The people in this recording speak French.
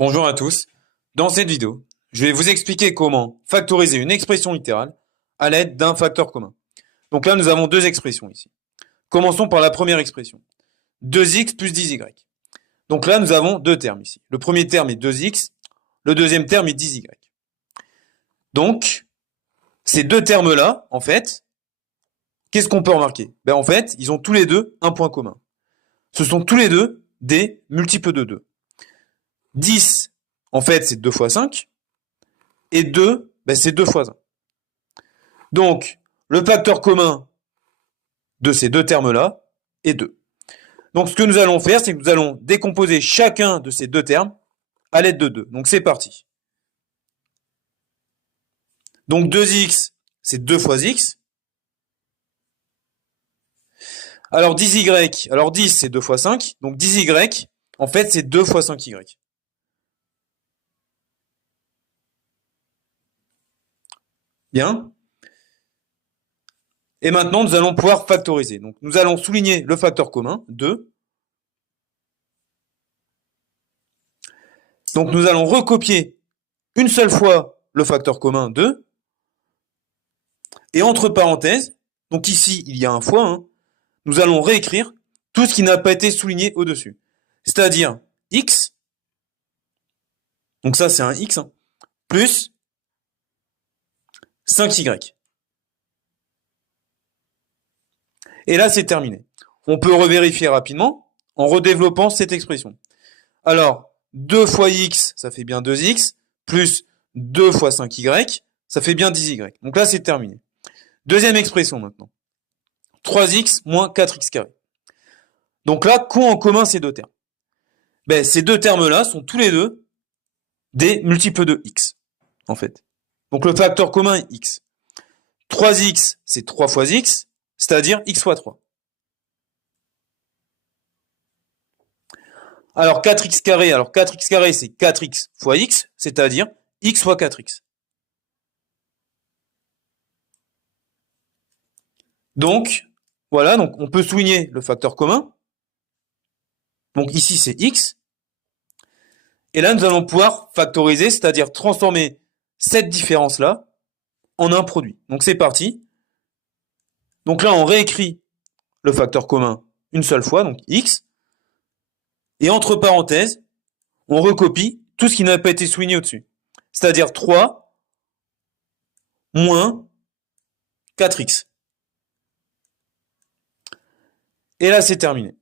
Bonjour à tous. Dans cette vidéo, je vais vous expliquer comment factoriser une expression littérale à l'aide d'un facteur commun. Donc là, nous avons deux expressions ici. Commençons par la première expression. 2x plus 10y. Donc là, nous avons deux termes ici. Le premier terme est 2x, le deuxième terme est 10y. Donc, ces deux termes-là, en fait, qu'est-ce qu'on peut remarquer? En fait, ils ont tous les deux un point commun. Ce sont tous les deux des multiples de 2. 10, en fait, c'est 2 fois 5. Et 2, c'est 2 fois 1. Donc, le facteur commun de ces deux termes-là est 2. Donc, ce que nous allons faire, c'est que nous allons décomposer chacun de ces deux termes à l'aide de 2. Donc, c'est parti. Donc, 2x, c'est 2 fois x. Alors, 10y, alors 10, c'est 2 fois 5. Donc, 10y, en fait, c'est 2 fois 5y. Bien. Et maintenant, nous allons pouvoir factoriser. Donc, nous allons souligner le facteur commun, 2. Donc, nous allons recopier une seule fois le facteur commun, 2. Et entre parenthèses, donc ici, il y a un fois, hein, nous allons réécrire tout ce qui n'a pas été souligné au-dessus. C'est-à-dire x, donc ça c'est un x, hein, plus 5y. Et là, c'est terminé. On peut revérifier rapidement en redéveloppant cette expression. Alors, 2 fois x, ça fait bien 2x, plus 2 fois 5y, ça fait bien 10y. Donc là, c'est terminé. Deuxième expression maintenant. 3x moins 4x carré. Donc là, qu'ont en commun ces deux termes? Ces deux termes-là sont tous les deux des multiples de x, en fait. Donc le facteur commun est x. 3x, c'est 3 fois x, c'est-à-dire x fois 3. Alors 4x carré, c'est 4x fois x, c'est-à-dire x fois 4x. Donc, voilà, donc on peut souligner le facteur commun. Donc ici, c'est x. Et là, nous allons pouvoir factoriser, c'est-à-dire transformer cette différence-là en un produit. Donc c'est parti. Donc là, on réécrit le facteur commun une seule fois, donc x. Et entre parenthèses, on recopie tout ce qui n'a pas été souligné au-dessus. C'est-à-dire 3 moins 4x. Et là, c'est terminé.